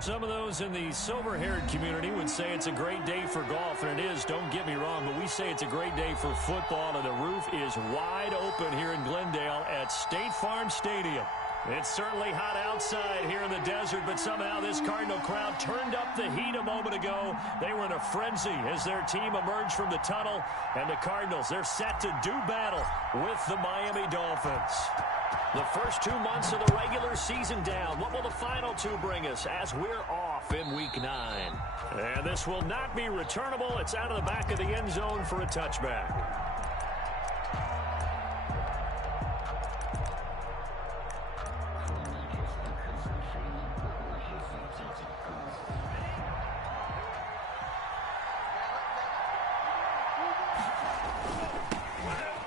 Some of those in the silver-haired community would say it's a great day for golf, and it is, don't get me wrong, but we say it's a great day for football, and the roof is wide open here in Glendale at State Farm Stadium. It's certainly hot outside here in the desert, but somehow this Cardinal crowd turned up the heat a moment ago. They were in a frenzy as their team emerged from the tunnel, and the Cardinals, they're set to do battle with the Miami Dolphins. The first 2 months of the regular season down. What will the final two bring us as we're off in Week 9? And this will not be returnable. It's out of the back of the end zone for a touchback.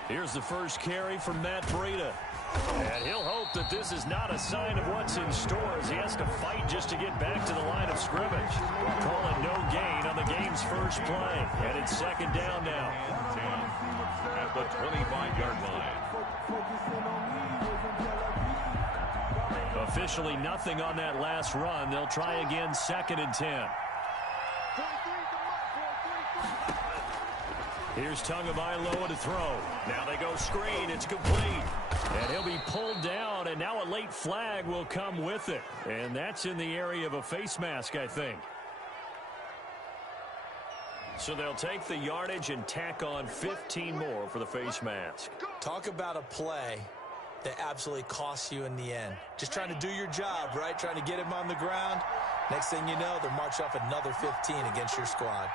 Here's the first carry from Matt Breida. And he'll hope that this is not a sign of what's in store as he has to fight just to get back to the line of scrimmage. Call it no gain on the game's first play. And it's second down now. 10 at the 25-yard line. Officially nothing on that last run. They'll try again, second and 10. Here's Tagovailoa to throw. Now they go screen. It's complete. And he'll be pulled down, and now a late flag will come with it. And that's in the area of a face mask, I think. So they'll take the yardage and tack on 15 more for the face mask. Talk about a play that absolutely costs you in the end. Just trying to do your job, right? Trying to get him on the ground. Next thing you know, they'll march off another 15 against your squad.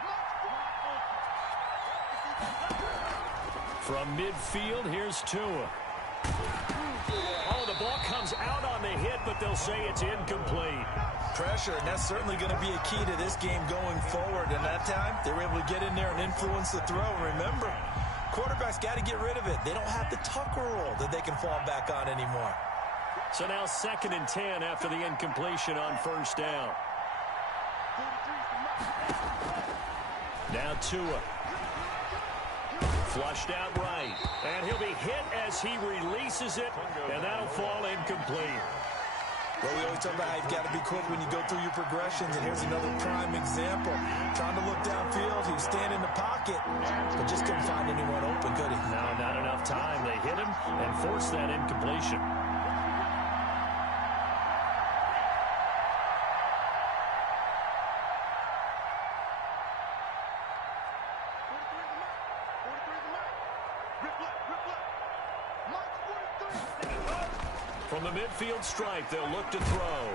From midfield, here's Tua. Oh, the ball comes out on the hit, but they'll say it's incomplete. Pressure, and that's certainly going to be a key to this game going forward. And that time, they were able to get in there and influence the throw. And remember, quarterbacks got to get rid of it. They don't have the tucker roll that they can fall back on anymore. So now second and 10 after the incompletion on first down. Now Tua. Flushed out right. And he'll be hit as he releases it, and that'll fall incomplete. Well, we always talk about how you've got to be quick when you go through your progressions, and here's another prime example. Trying to look downfield, he was standing in the pocket, but just couldn't find anyone open, could he? No, not enough time. They hit him and forced that incompletion. From the midfield stripe, they'll look to throw.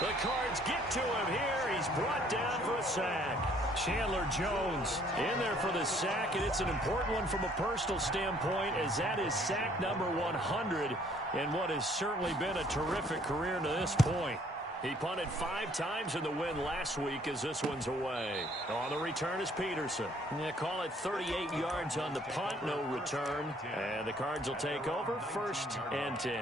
The Cards get to him here. He's brought down for a sack. Chandler Jones in there for the sack, and it's an important one from a personal standpoint, as that is sack number 100 in what has certainly been a terrific career to this point. He punted 5 times in the win last week as this one's away. On the return is Peterson. Yeah, call it 38 yards on the punt, no return. And the Cards will take over, first and 10.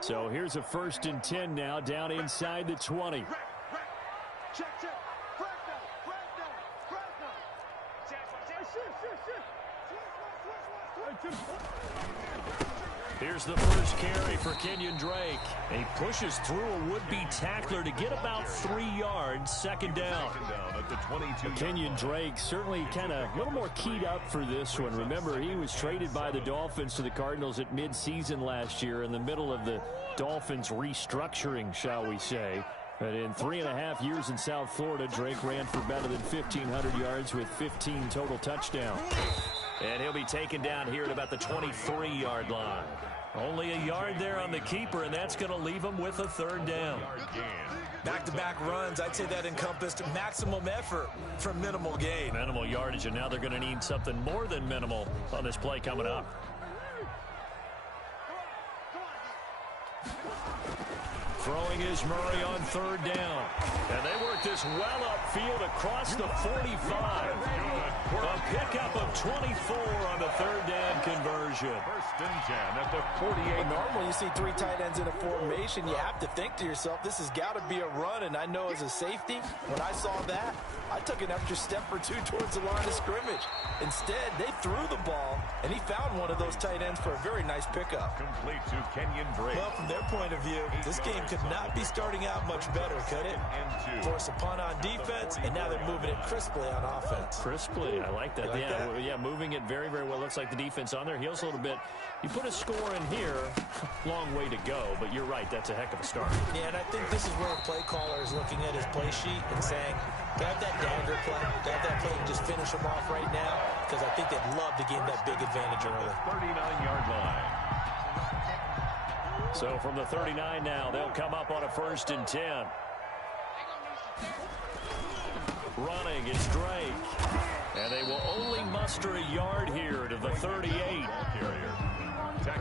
So here's a first and 10 now, down inside the 20. Here's the first carry for Kenyon Drake. He pushes through a would-be tackler to get about 3 yards, second down. Kenyon Drake certainly kind of a little more keyed up for this one. Remember, he was traded by the Dolphins to the Cardinals at midseason last year in the middle of the Dolphins restructuring, shall we say. But in 3.5 years in South Florida, Drake ran for better than 1,500 yards with 15 total touchdowns. And he'll be taken down here at about the 23-yard line. Only a yard there on the keeper, and that's going to leave him with a third down. Back-to-back runs, I'd say that encompassed maximum effort for minimal gain. Minimal yardage, and now they're going to need something more than minimal on this play coming up. Throwing is Murray on third down. And they work work this well upfield across the 45. A pickup of 24 on the third down conversion. First and 10 at the 48. Normally, you see three tight ends in a formation. You have to think to yourself, this has got to be a run. And I know as a safety, when I saw that, I took an extra step or two towards the line of scrimmage. Instead, they threw the ball, and he found one of those tight ends for a very nice pickup. Complete to Kenyon Drake. Well, from their point of view, this game could not be starting out much better, could it? Force a punt on defense, and now they're moving it crisply on offense. Crisply, I like that. You like that? Yeah, moving it very, very well. Looks like the defense on their heels a little bit. You put a score in here, long way to go, but you're right, that's a heck of a start. Yeah, and I think this is where a play caller is looking at his play sheet and saying, grab that dagger play, grab that play and just finish them off right now, because I think they'd love to gain that big advantage early. 39-yard line. So from the 39 now, they'll come up on a 1st and 10. Running, it's Drake. And they will only muster a yard here to the 38.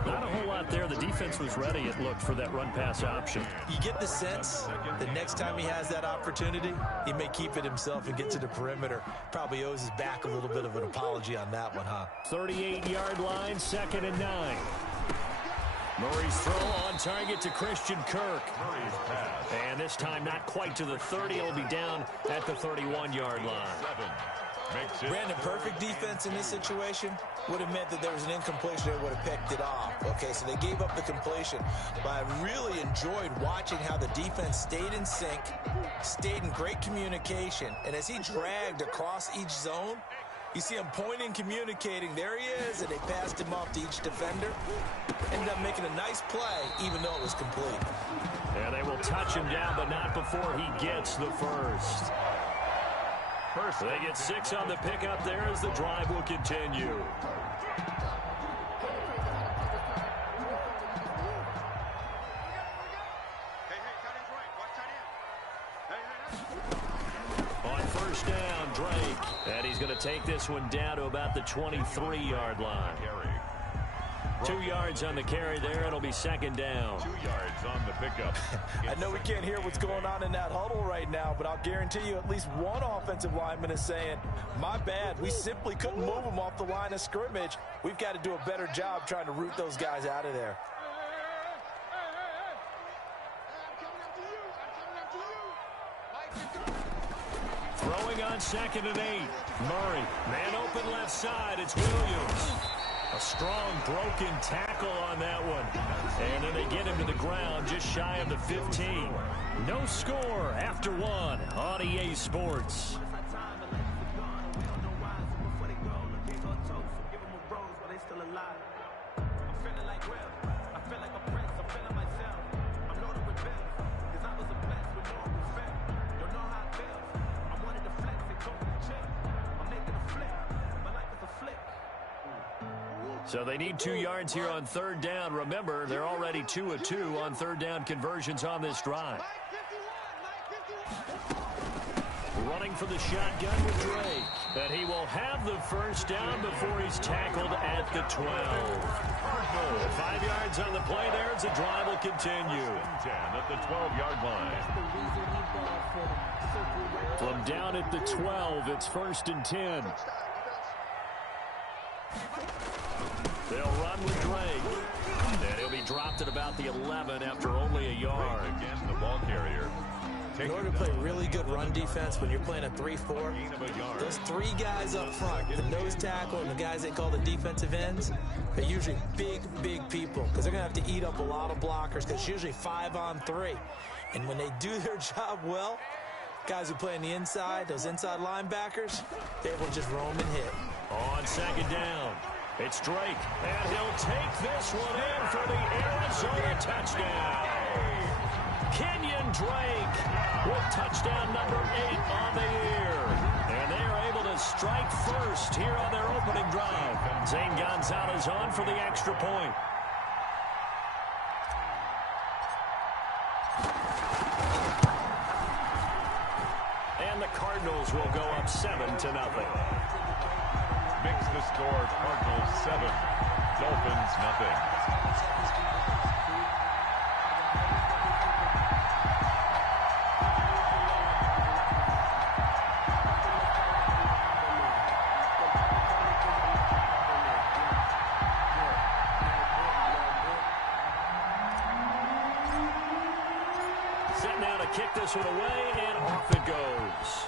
Not a whole lot there. The defense was ready, it looked, for that run-pass option. You get the sense the next time he has that opportunity, he may keep it himself and get to the perimeter. Probably owes his back a little bit of an apology on that one, huh? 38-yard line, 2nd and 9. Murray's throw on target to Christian Kirk. And this time not quite to the 30. It'll be down at the 31-yard line. Brandon, perfect defense in this situation would have meant that there was an incompletion that would have picked it off. Okay, so they gave up the completion. But I really enjoyed watching how the defense stayed in sync, stayed in great communication. And as he dragged across each zone, you see him pointing, communicating. There he is, and they passed him off to each defender. Ended up making a nice play, even though it was complete. Yeah, they will touch him down, but not before he gets the first. They get 6 on the pickup there as the drive will continue. On 1st down, Drake. And he's going to take this one down to about the 23-yard line. 2 yards on the carry there. It'll be 2nd down. 2 yards on the pickup. I know we can't hear what's going on in that huddle right now, but I'll guarantee you at least one offensive lineman is saying, my bad, we simply couldn't move them off the line of scrimmage. We've got to do a better job trying to root those guys out of there. Throwing on 2nd and 8. Murray, man open left side. It's Williams. A strong broken tackle on that one. And then they get him to the ground just shy of the 15. No score after 1 on EA Sports. So they need 2 yards here on 3rd down. Remember, they're already 2 of 2 on 3rd down conversions on this drive. Running for the shotgun with Drake. And he will have the 1st down before he's tackled at the 12. 5 yards on the play there as the drive will continue. 10 at the 12-yard line. From down at the 12, it's 1st and 10. They'll run with Drake. And he'll be dropped at about the 11 after only a yard. Again, the ball carrier. In order to play really good run defense when you're playing a 3-4, those 3 guys up front, the nose tackle and the guys they call the defensive ends, are usually big, big people because they're going to have to eat up a lot of blockers because it's usually 5 on 3. And when they do their job well, guys who play on the inside, those inside linebackers, they will just roam and hit. On 2nd down, it's Drake, and he'll take this one in for the Arizona touchdown. Kenyon Drake with touchdown number 8 on the year. And they are able to strike first here on their opening drive. Zane Gonzalez on for the extra point. And the Cardinals will go up 7-0. Makes the score Cardinals 7, Dolphins nothing. this one away, and off it goes.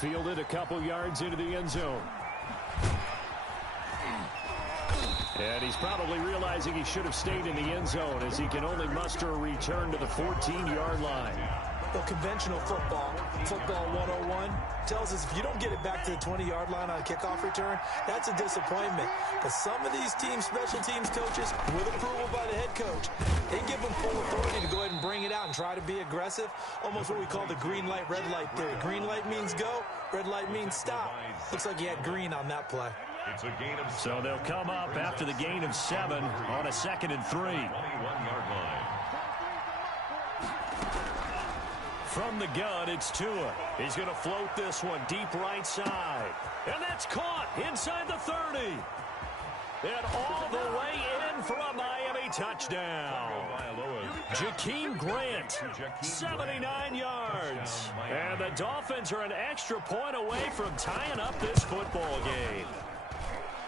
Fielded a couple yards into the end zone. And he's probably realizing he should have stayed in the end zone as he can only muster a return to the 14-yard line. Well, conventional football 101, tells us if you don't get it back to the 20-yard line on a kickoff return, that's a disappointment. But some of these teams, special teams coaches, with approval by the head coach, they give them full authority to go ahead and bring it out and try to be aggressive. Almost what we call the green light, red light theory. Green light means go, red light means stop. Looks like he had green on that play. It's a gain of 7. So they'll come up after the gain of 7 on a 2nd and 3. 21-yard line. From the gun, it's Tua. He's going to float this one deep right side. And that's caught inside the 30. And all the way in for a Miami touchdown. Jakeem Grant, 79 yards. And the Dolphins are an extra point away from tying up this football game.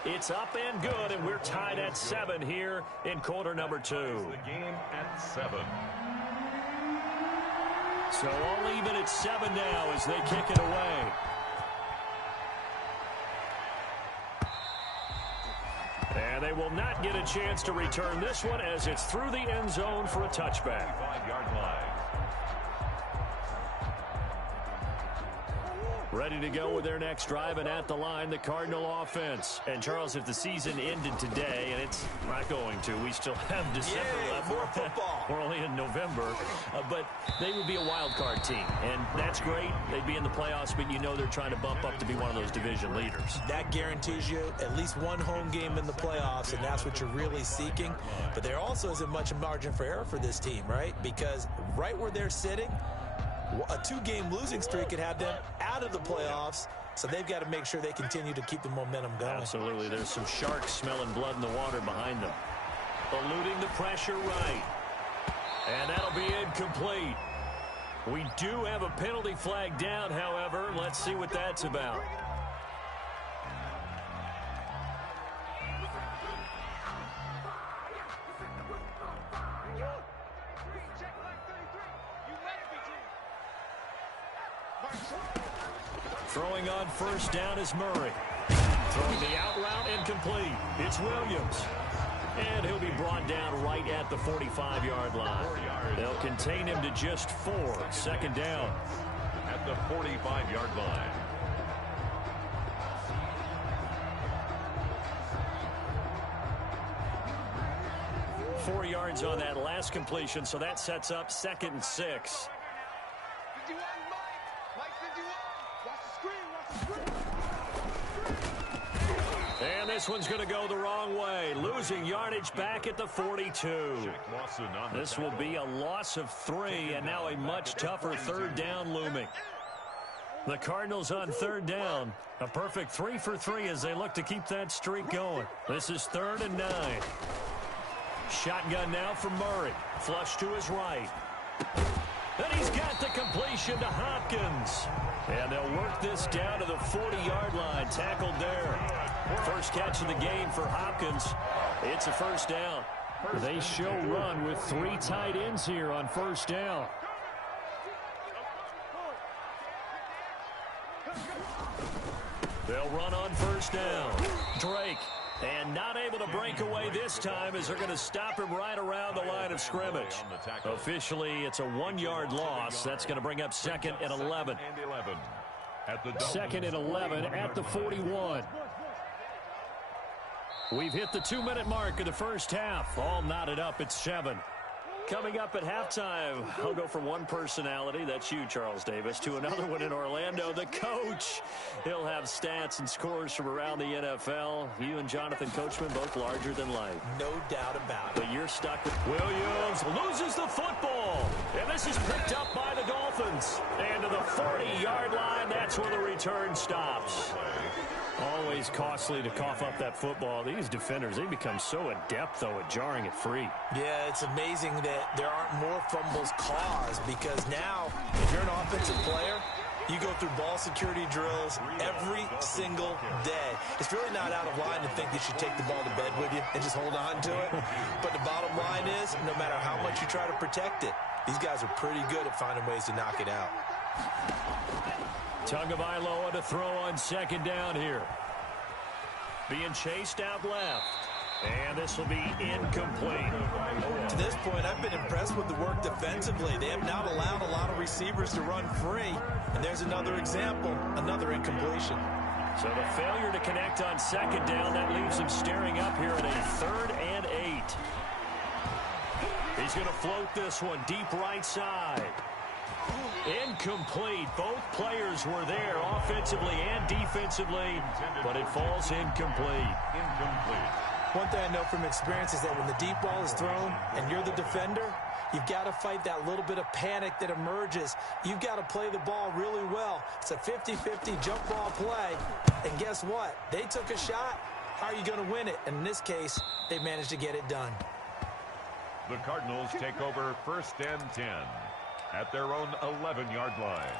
It's up and good, and we're tied at 7 here in quarter number 2. The game at 7. So all even at 7 now as they kick it away. And they will not get a chance to return this one as it's through the end zone for a touchback. 5-yard line. Ready to go with their next drive, and at the line, the Cardinal offense. And, Charles, if the season ended today, and it's not going to, we still have December left. More football. We're only in November. But they would be a wild card team, and that's great. They'd be in the playoffs, but you know they're trying to bump up to be one of those division leaders. That guarantees you at least one home game in the playoffs, and that's what you're really seeking. But there also isn't much margin for error for this team, right? Because right where they're sitting, a 2-game losing streak could have them out of the playoffs, so they've got to make sure they continue to keep the momentum going. Absolutely. There's some sharks smelling blood in the water behind them. Eluding the pressure right. And that'll be incomplete. We do have a penalty flag down, however. Let's see what that's about. Throwing on first down is Murray. Throwing the out route incomplete. It's Williams. And he'll be brought down right at the 45-yard line. They'll contain him to just 4. 2nd down. At the 45-yard line. Four yards on that last completion, so that sets up 2nd and 6. And this one's going to go the wrong way. Losing yardage back at the 42. This will be a loss of 3, and now a much tougher 3rd down looming. The Cardinals on 3rd down. A perfect 3 for 3 as they look to keep that streak going. This is 3rd and 9. Shotgun now for Murray. Flush to his right. Then he's got the completion to Hopkins. And they'll work this down to the 40-yard line. Tackled there. First catch of the game for Hopkins. It's a 1st down. They show run with 3 tight ends here on 1st down. They'll run on 1st down. Drake. And not able to break away this time as they're going to stop him right around the line of scrimmage. Officially, it's a 1-yard loss. That's going to bring up 2nd and 11. 2nd and 11 at the 41. We've hit the 2-minute mark of the first half. All knotted up at 7. Coming up at halftime, I'll go from one personality, that's you, Charles Davis, to another one in Orlando, the coach. He'll have stats and scores from around the NFL. You and Jonathan Coachman, both larger than life. No doubt about it. But you're stuck with Williams. Loses the football. And this is picked up by the Dolphins. And to the 40-yard line, that's where the return stops. Always costly to cough up that football. These defenders, they become so adept, though, at jarring it free. Yeah, it's amazing that there aren't more fumbles caused because now, if you're an offensive player, You go through ball security drills every single day. It's really not out of line to think that you take the ball to bed with you and just hold on to it. But the bottom line is, no matter how much you try to protect it, these guys are pretty good at finding ways to knock it out. Tagovailoa to throw on second down here. Being chased out left. And this will be incomplete. To this point, I've been impressed with the work defensively. They have not allowed a lot of receivers to run free. And there's another example, another incompletion. So the failure to connect on second down, that leaves him staring up here at a 3rd and 8. He's going to float this one deep right side. Incomplete. Both players were there offensively and defensively, but it falls incomplete. One thing I know from experience is that when the deep ball is thrown and you're the defender, you've got to fight that little bit of panic that emerges. You've got to play the ball really well. It's a 50-50 jump ball play. And guess what? They took a shot. How are you going to win it? And in this case, they managed to get it done. The Cardinals take over 1st and 10 at their own 11-yard line.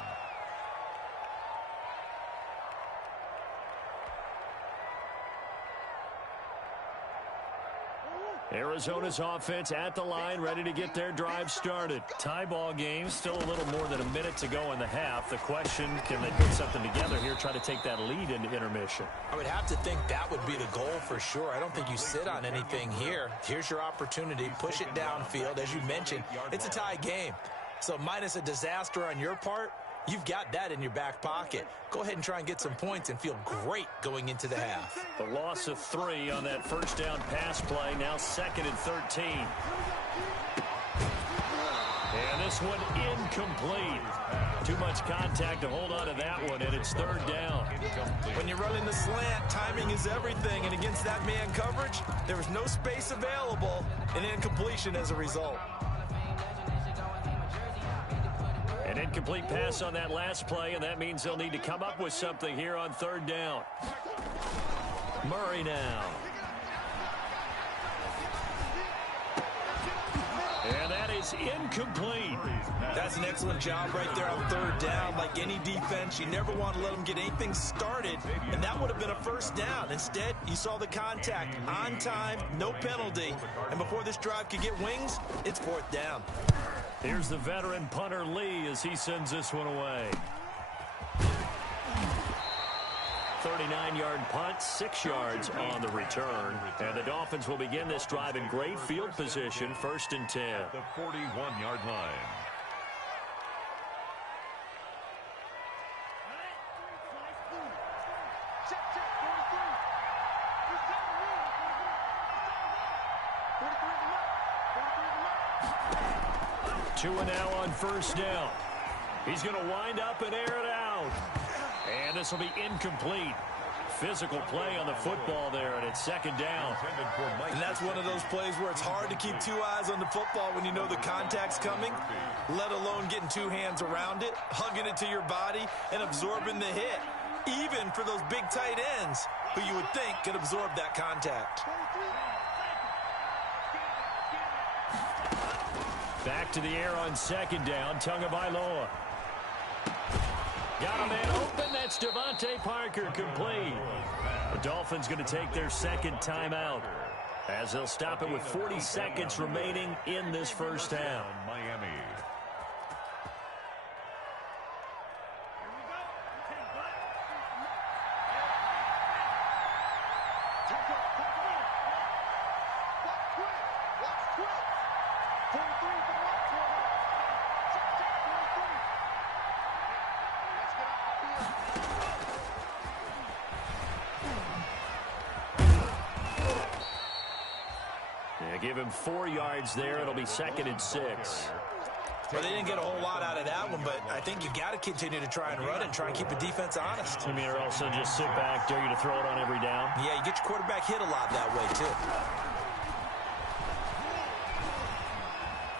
Arizona's offense at the line, ready to get their drive started. Tie ball game, still a little more than a minute to go in the half. The question, can they put something together here, try to take that lead into intermission? I would have to think that would be the goal for sure. I don't think you sit on anything here. Here's your opportunity. Push it downfield. As you mentioned, it's a tie game. So minus a disaster on your part, you've got that in your back pocket. Go ahead and try and get some points and feel great going into the half. The loss of 3 on that first down pass play. Now 2nd and 13. And this one incomplete. Too much contact to hold on to that one, and it's 3rd down. When you're running the slant, timing is everything. And against that man coverage, there was no space available, and incompletion as a result. An incomplete pass on that last play, and that means they'll need to come up with something here on 3rd down. Murray now. And that is incomplete. That's an excellent job right there on 3rd down. Like any defense, you never want to let them get anything started, and that would have been a 1st down. Instead, you saw the contact on time, no penalty, and before this drive could get wings, it's 4th down. Here's the veteran punter Lee as he sends this one away. 39-yard punt, 6 yards on the return. And the Dolphins will begin this drive in great field position, 1st and 10. The 41-yard line. Two and now on 1st down. He's going to wind up and air it out. And this will be incomplete. Physical play on the football there, and it's 2nd down. And that's one of those plays where it's hard to keep 2 eyes on the football when you know the contact's coming, let alone getting 2 hands around it, hugging it to your body, and absorbing the hit, even for those big tight ends who you would think could absorb that contact. Back to the air on 2nd down, Tagovailoa. Got a man open, that's Devontae Parker, complete. The Dolphins going to take their 2nd timeout as they'll stop it with 40 seconds remaining in this 1st half. Miami. Give him 4 yards there. It'll be 2nd and 6. Well, they didn't get a whole lot out of that one, but I think you got to continue to try and run and try and keep the defense honest. You mean, or also just sit back, dare you to throw it on every down? Yeah, you get your quarterback hit a lot that way, too.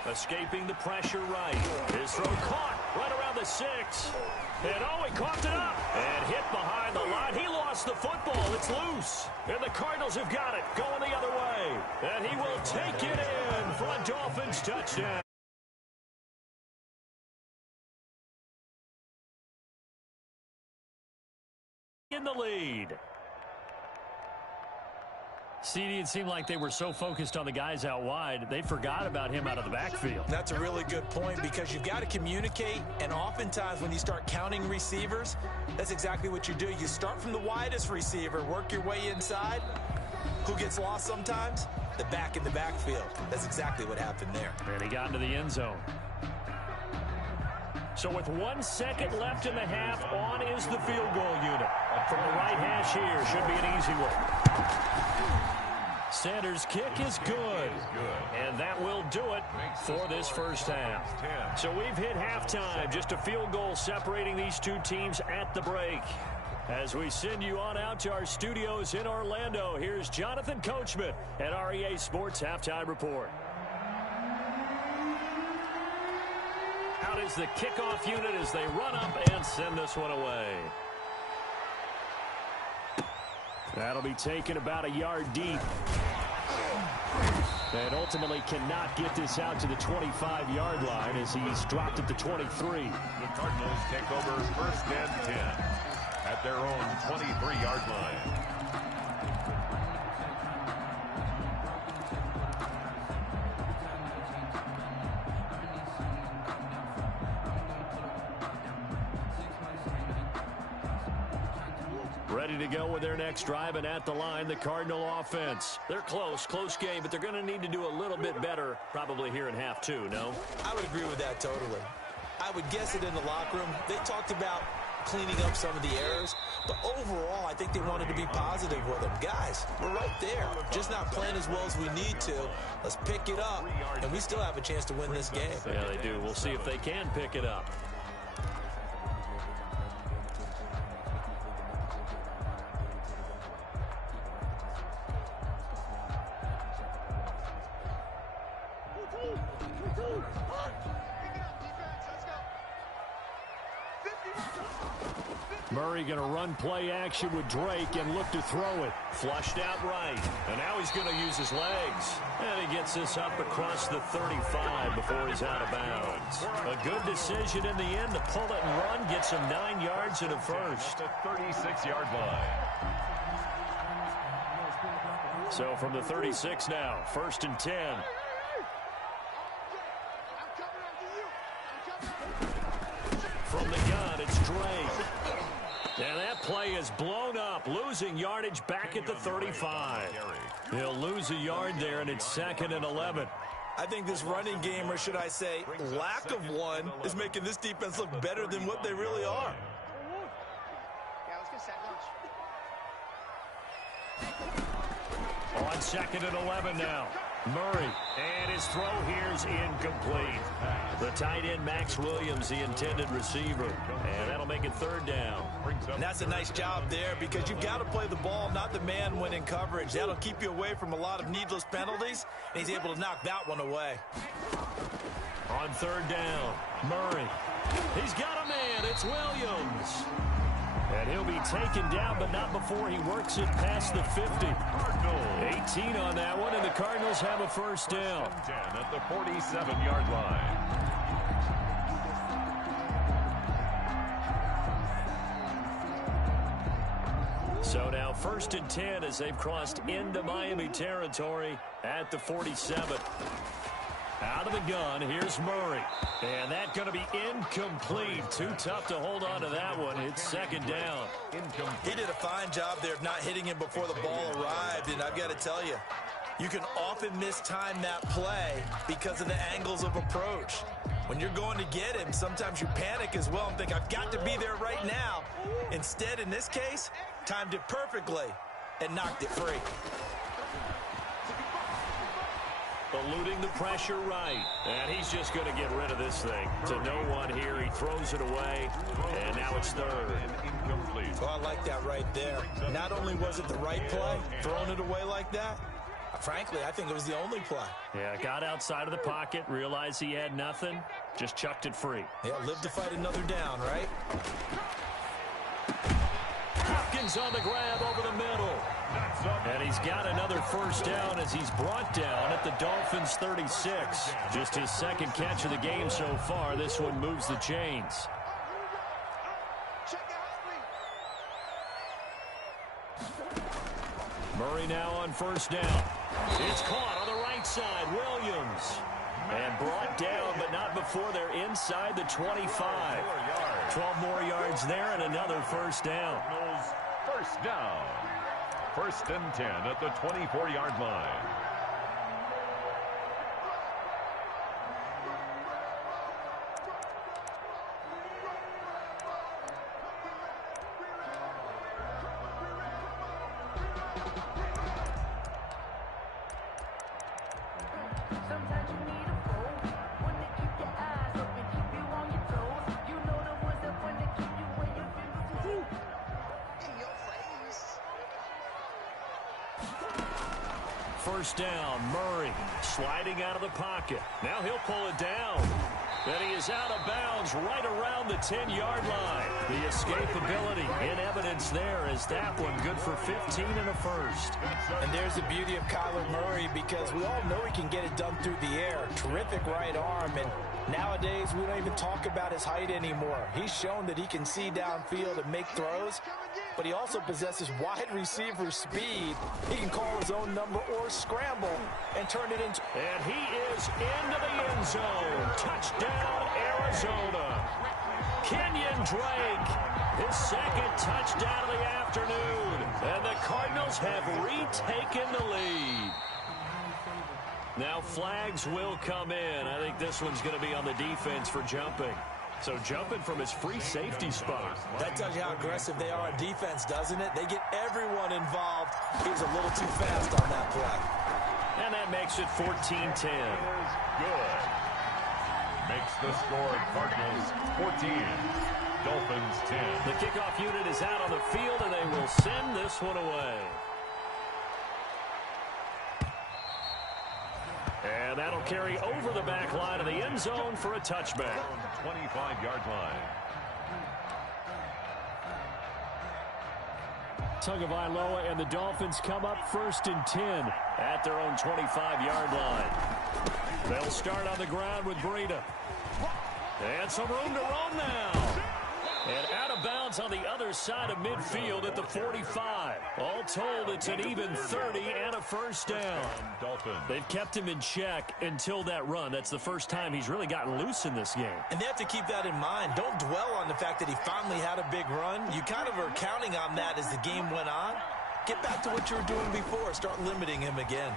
Escaping the pressure right. His throw caught right around the 6. And oh, he coughed it up and hit behind the line. He lost the football. It's loose. And the Cardinals have got it going the other way. And he will take it in for a Dolphins touchdown. in the lead. CD, it seemed like they were so focused on the guys out wide, they forgot about him out of the backfield. That's a really good point because you've got to communicate, and oftentimes when you start counting receivers, that's exactly what you do. You start from the widest receiver, work your way inside. Who gets lost sometimes? The back in the backfield. That's exactly what happened there. And he got into the end zone. So with 1 second left in the half, on is the field goal unit. From the right hash here, should be an easy one. Sanders' kick is good. And that will do it for this first half. So we've hit halftime. Just a field goal separating these two teams at the break. As we send you on out to our studios in Orlando, here's Jonathan Coachman at REA Sports Halftime Report. Out is the kickoff unit as they run up and send this one away. That'll be taken about a yard deep. And ultimately cannot get this out to the 25-yard line as he's dropped at the 23. The Cardinals take over first and 10 at their own 23-yard line. Ready to go with their next drive, and at the line, the Cardinal offense. They're close game, but they're going to need to do a little bit better probably here in half two, no? I would agree with that totally. I would guess it in the locker room. They talked about cleaning up some of the errors, but overall, I think they wanted to be positive with them. Guys, we're right there. Just not playing as well as we need to. Let's pick it up, and we still have a chance to win this game. Yeah, they do. We'll see if they can pick it up. Murray going to run play action with Drake and look to throw it. Flushed out right. And now he's going to use his legs. And he gets this up across the 35 before he's out of bounds. A good decision in the end to pull it and run. Gets him 9 yards and a first. The 36-yard line. So from the 36 now, first and 10. From the gun, it's Drake. And that play is blown up, losing yardage back at the 35. He'll lose a yard there, and it's second and 11. I think this running game, or should I say lack of one, is making this defense look better than what they really are. On second and 11 now. Murray, and his throw here's incomplete. The tight end, Max Williams, the intended receiver. And that'll make it third down. And that's a nice job there because you've got to play the ball, not the man when in coverage. That'll keep you away from a lot of needless penalties, and he's able to knock that one away. On third down, Murray. He's got a man. It's Williams. And he'll be taken down, but not before he works it past the 50. 18 on that one, and the Cardinals have a first down. 10 at the 47-yard line. So now first and 10 as they've crossed into Miami territory at the 47. Out of the gun, here's Murray. And that's going to be incomplete. Too tough to hold on to that one. It's second down. He did a fine job there of not hitting him before the ball arrived. And I've got to tell you, you can often mistime that play because of the angles of approach. When you're going to get him, sometimes you panic as well and think, I've got to be there right now. Instead, in this case, timed it perfectly and knocked it free. Eluding the pressure right. And he's just going to get rid of this thing. To no one here. He throws it away. And now it's third. Oh, I like that right there. Not only was it the right play, throwing it away like that, frankly, I think it was the only play. Yeah, got outside of the pocket, realized he had nothing, just chucked it free. Yeah, live to fight another down, right? Hopkins on the grab over the middle. And he's got another first down as he's brought down at the Dolphins' 36. Just his second catch of the game so far. This one moves the chains. Murray now on first down. It's caught on the right side. Williams. And brought down, but not before they're inside the 25. 12 more yards there and another first down. First down. 1st and 10 at the 24-yard line. First down, Murray sliding out of the pocket. Now he'll pull it down. And he is out of bounds right around the 10-yard line. The escapability in evidence there as that one good for 15 and a first. And there's the beauty of Kyler Murray because we all know he can get it done through the air. Terrific right arm. And nowadays we don't even talk about his height anymore. He's shown that he can see downfield and make throws. But he also possesses wide receiver speed. He can call his own number or scramble and turn it into... And he is into the end zone. Touchdown, Arizona. Kenyon Drake, his second touchdown of the afternoon. And the Cardinals have retaken the lead. Now flags will come in. I think this one's going to be on the defense for jumping. So jumping from his free safety spot. That tells you how aggressive they are on defense, doesn't it? They get everyone involved. He was a little too fast on that play. And that makes it 14-10. Good. Makes the score Cardinals 14. Dolphins 10. The kickoff unit is out on the field, and they will send this one away. And that'll carry over the back line of the end zone for a touchback. 25-yard line. Tagovailoa and the Dolphins come up 1st and 10 at their own 25-yard line. They'll start on the ground with Breida. And some room to run now. And out of bounds on the other side of midfield at the 45. All told, it's an even 30 and a first down. They've kept him in check until that run. That's the first time he's really gotten loose in this game. And they have to keep that in mind. Don't dwell on the fact that he finally had a big run. You kind of are counting on that as the game went on. Get back to what you were doing before. Start limiting him again.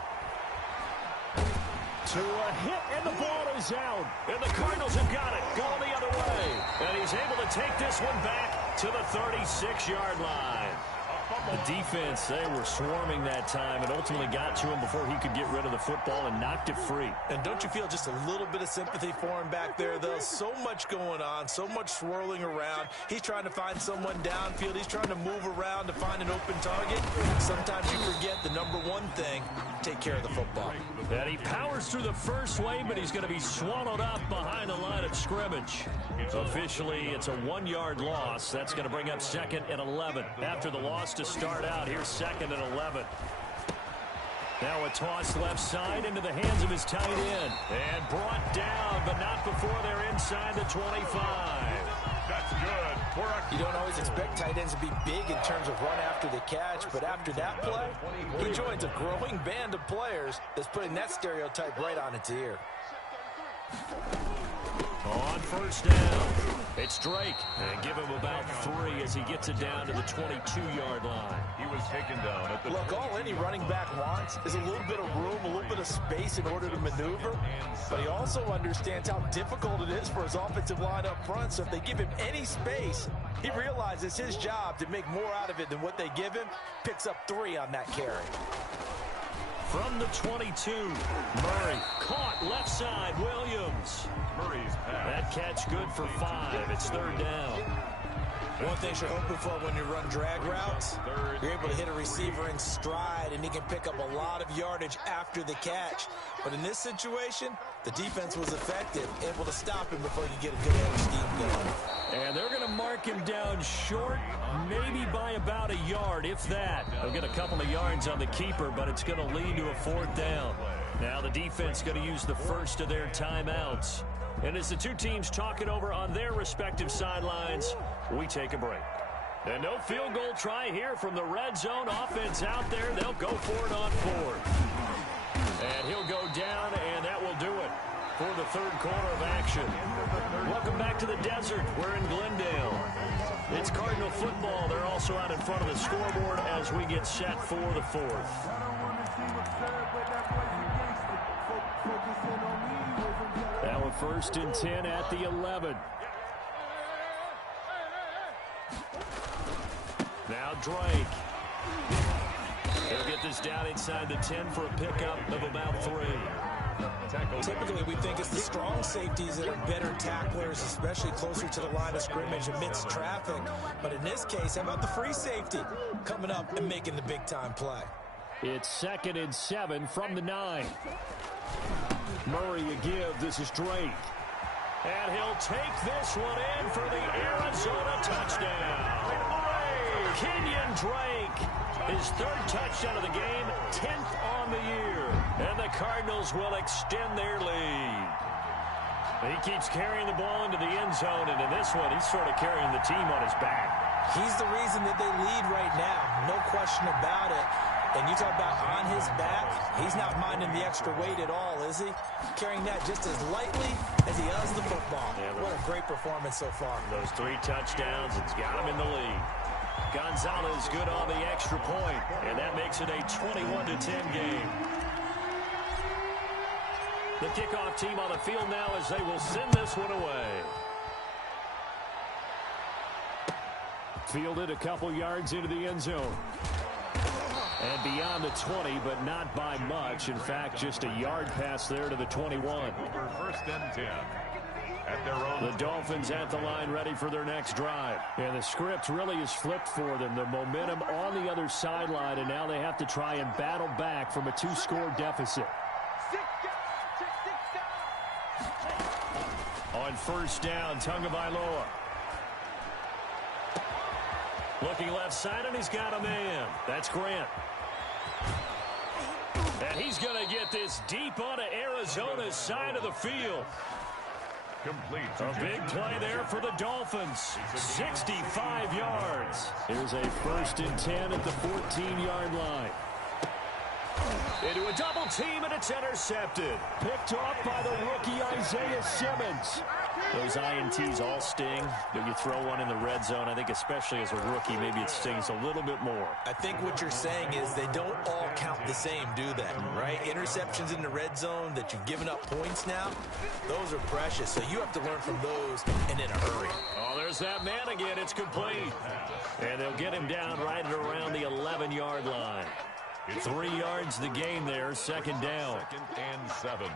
To a hit, and the ball is out. And the Cardinals have got it. Going the other way. And he's able to take this one back to the 36-yard line. The defense, they were swarming that time and ultimately got to him before he could get rid of the football and knocked it free. And don't you feel just a little bit of sympathy for him back there, though? So much going on, so much swirling around. He's trying to find someone downfield. He's trying to move around to find an open target. Sometimes you forget the number one thing, take care of the football. And he powers through the first wave, but he's going to be swallowed up behind the line of scrimmage. Officially, it's a 1-yard loss. That's going to bring up 2nd and 11. After the loss to start out, here's 2nd and 11. Now a toss left side into the hands of his tight end. And brought down, but not before they're inside the 25. That's good. You don't always expect tight ends to be big in terms of run after the catch, but after that play, he joins a growing band of players that's putting that stereotype right on its ear. On first down, it's Drake. And give him about 3 as he gets it down to the 22-yard line. He was taken down at the... Look, all any running back wants is a little bit of room, a little bit of space in order to maneuver. But he also understands how difficult it is for his offensive line up front. So if they give him any space, he realizes it's his job to make more out of it than what they give him. Picks up 3 on that carry. From the 22, Murray caught left side, Williams. Murray's pass. That catch good for 5. It's 3rd down. One thing you're hoping for when you run drag routes, you're able to hit a receiver in stride, and he can pick up a lot of yardage after the catch. But in this situation, the defense was effective, able to stop him before he could get a good head of steam going. And they're going to mark him down short, maybe by about a yard, if that. They'll get a couple of yards on the keeper, but it's going to lead to a 4th down. Now the defense going to use the first of their timeouts. And as the two teams talk it over on their respective sidelines, we take a break. And no field goal try here from the red zone. Offense out there. They'll go for it on 4th. And he'll go down, and that will do it for the third quarter of action. Welcome back to the desert. We're in Glendale. It's Cardinal football. They're also out in front of the scoreboard as we get set for the 4th. Now a 1st and 10 at the 11. Now Drake. They'll get this down inside the 10 for a pickup of about 3. Typically, we think it's the strong safeties that are better tacklers, especially closer to the line of scrimmage amidst traffic. But in this case, how about the free safety coming up and making the big-time play? It's 2nd and 7 from the 9. Murray a give. This is Drake. And he'll take this one in for the Arizona touchdown. Kenyon Drake, his 3rd touchdown of the game, 10th on the year. And the Cardinals will extend their lead. He keeps carrying the ball into the end zone, and in this one, he's sort of carrying the team on his back. He's the reason that they lead right now, no question about it. And you talk about on his back, he's not minding the extra weight at all, is he? Carrying that just as lightly as he does the football. Yeah, what a great performance so far. Those 3 touchdowns, it's got him in the lead. Gonzalez good on the extra point, and that makes it a 21-10 game. The kickoff team on the field now as they will send this one away. Fielded a couple yards into the end zone. And beyond the 20, but not by much. In fact, just a yard pass there to the 21. 1st and 10. At their own. The Dolphins at the line ready for their next drive. And the script really is flipped for them. The momentum on the other sideline, and now they have to try and battle back from a 2-score deficit. On 1st down, Tagovailoa. Looking left side, and he's got a man. That's Grant. And he's going to get this deep onto Arizona's side of the field. Complete. A big play there for the Dolphins. 65 yards. Here's a 1st and 10 at the 14-yard line. Into a double team, and it's intercepted. Picked off by the rookie Isaiah Simmons. Those INTs all sting, but you throw one in the red zone. I think especially as a rookie, maybe it stings a little bit more. I think what you're saying is they don't all count the same, do they? Right? Interceptions in the red zone that you've given up points now, those are precious. So you have to learn from those and in a hurry. Oh, there's that man again. It's complete. And they'll get him down right at around the 11-yard line. 3 yards the gain there, 2nd down. 2nd and 7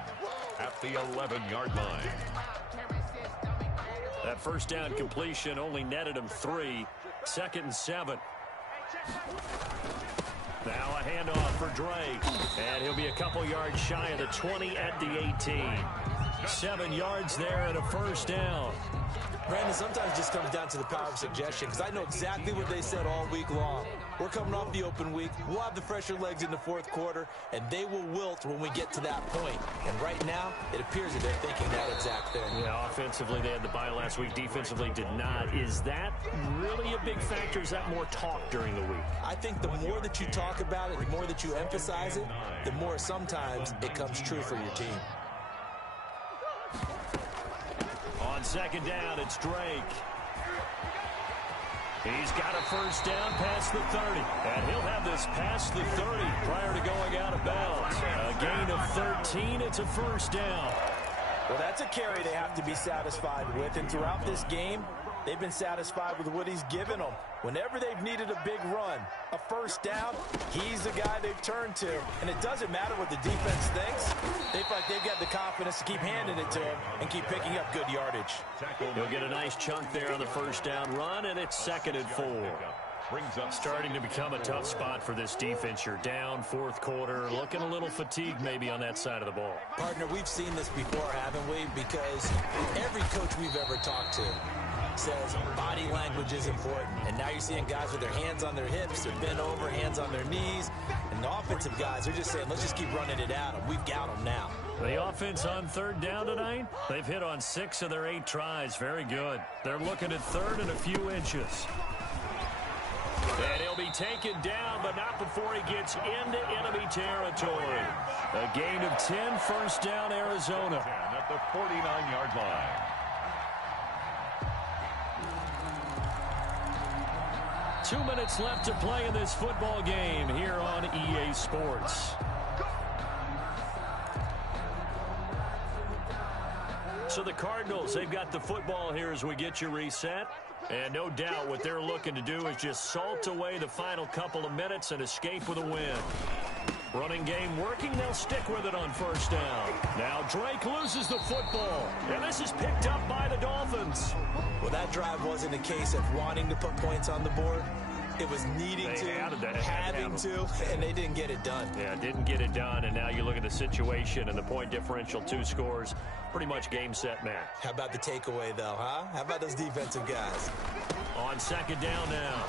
at the 11-yard line. That 1st down completion only netted him 3. 2nd and 7. Now a handoff for Drake. And he'll be a couple yards shy of the 20 at the 18. 7 yards there and a 1st down. Brandon, sometimes it just comes down to the power of suggestion, because I know exactly what they said all week long. We're coming off the open week. We'll have the fresher legs in the 4th quarter, and they will wilt when we get to that point. And right now, it appears that they're thinking that exact thing. Yeah, offensively, they had the bye last week. Defensively, did not. Is that really a big factor? Is that more talk during the week? I think the more that you talk about it, the more that you emphasize it, the more sometimes it comes true for your team. On 2nd down, it's Drake. He's got a 1st down past the 30. And he'll have this past the 30 prior to going out of bounds. A gain of 13. It's a 1st down. Well, that's a carry they have to be satisfied with. And throughout this game, they've been satisfied with what he's given them. Whenever they've needed a big run, a 1st down, he's the guy they've turned to. And it doesn't matter what the defense thinks. They feel like they've got the confidence to keep handing it to him and keep picking up good yardage. He'll get a nice chunk there on the 1st down run, and it's 2nd and 4. Starting to become a tough spot for this defense. You're down 4th quarter, looking a little fatigued maybe on that side of the ball. Partner, we've seen this before, haven't we? Because every coach we've ever talked to says body language is important. And now you're seeing guys with their hands on their hips, they're bent over, hands on their knees. And the offensive guys are just saying, let's just keep running it at them. We've got them now. The offense on 3rd down tonight, they've hit on 6 of their 8 tries. Very good. They're looking at 3rd and a few inches. And he'll be taken down, but not before he gets into enemy territory. A gain of 10, first down, Arizona. At the 49-yard line. Two minutes left to play in this football game here on EA Sports. So the Cardinals, they've got the football here as we get you reset. And no doubt what they're looking to do is just salt away the final couple of minutes and escape with a win. Running game working, they'll stick with it on first down. Now Drake loses the football, and this is picked up by the Dolphins. Well, that drive wasn't a case of wanting to put points on the board. It was needing to, having to, and they didn't get it done. Yeah, didn't get it done, and now you look at the situation and the point differential, 2 scores, pretty much game, set, match. How about the takeaway, though, huh? How about those defensive guys? On second down now,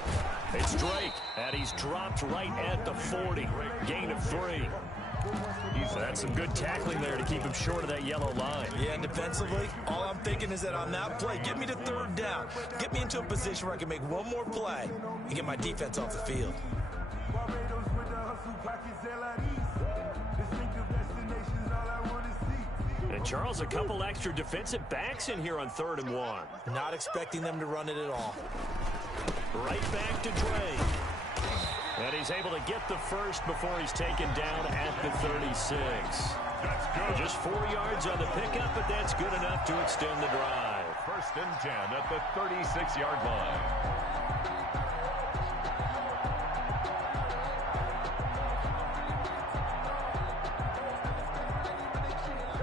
it's Drake, and he's dropped right at the 40. Gain of 3. That's some good tackling there to keep him short of that yellow line. Yeah, and defensively, all I'm thinking is that on that play, get me to third down. Get me into a position where I can make one more play and get my defense off the field. And Charles, a couple extra defensive backs in here on 3rd and 1. Not expecting them to run it at all. Right back to Drake. And he's able to get the first before he's taken down at the 36. Just 4 yards on the pickup, but that's good enough to extend the drive. 1st and 10 at the 36-yard line.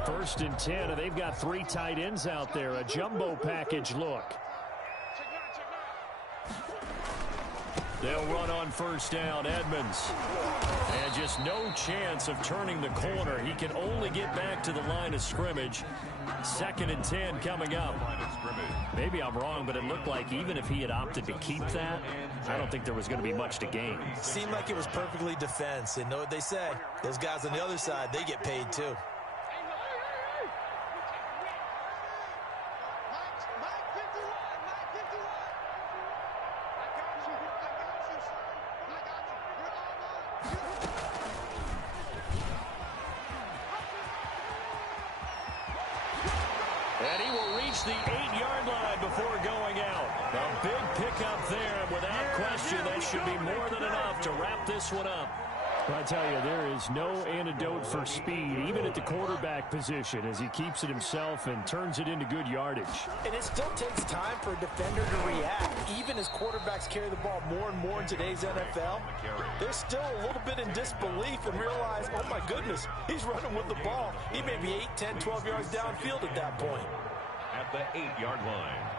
First and 10, and they've got 3 tight ends out there. A jumbo package look. They'll run on first down, Edmonds. And just no chance of turning the corner. He can only get back to the line of scrimmage. 2nd and 10 coming up. Maybe I'm wrong, but it looked like even if he had opted to keep that, I don't think there was going to be much to gain. Seemed like it was perfectly defense. And know what they say? Those guys on the other side, they get paid too. And he will reach the 8-yard line before going out. A big pickup there, and without question, that should be more than enough to wrap this one up. I tell you, there is no antidote for speed, even at the quarterback position, as he keeps it himself and turns it into good yardage. And it still takes time for a defender to react. Even as quarterbacks carry the ball more and more in today's NFL, they're still a little bit in disbelief and realize, oh my goodness, he's running with the ball. He may be 8, 10, 12 yards downfield at that point. At the 8-yard line.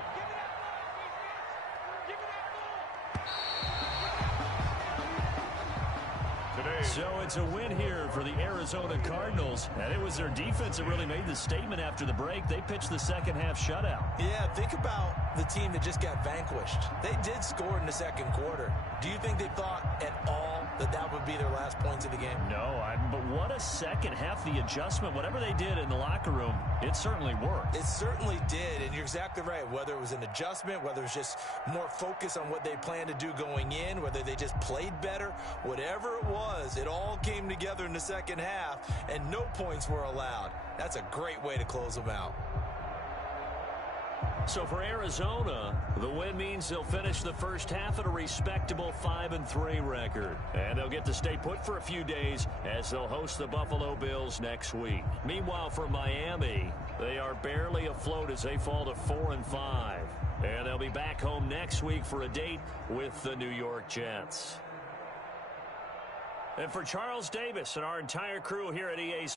So it's a win here for the Arizona Cardinals, and it was their defense that really made the statement after the break. They pitched the second half shutout. Yeah, think about the team that just got vanquished. They did score in the second quarter. Do you think they thought at all that that would be their last points of the game? No, but what a second half, the adjustment, whatever they did in the locker room, it certainly worked. It certainly did, and you're exactly right. Whether it was an adjustment, whether it was just more focus on what they planned to do going in, whether they just played better, whatever it was, it all came together in the second half, and no points were allowed. That's a great way to close them out. So for Arizona, the win means they'll finish the first half at a respectable 5-3 record. And they'll get to stay put for a few days as they'll host the Buffalo Bills next week. Meanwhile, for Miami, they are barely afloat as they fall to 4-5. And they'll be back home next week for a date with the New York Jets. And for Charles Davis and our entire crew here at EA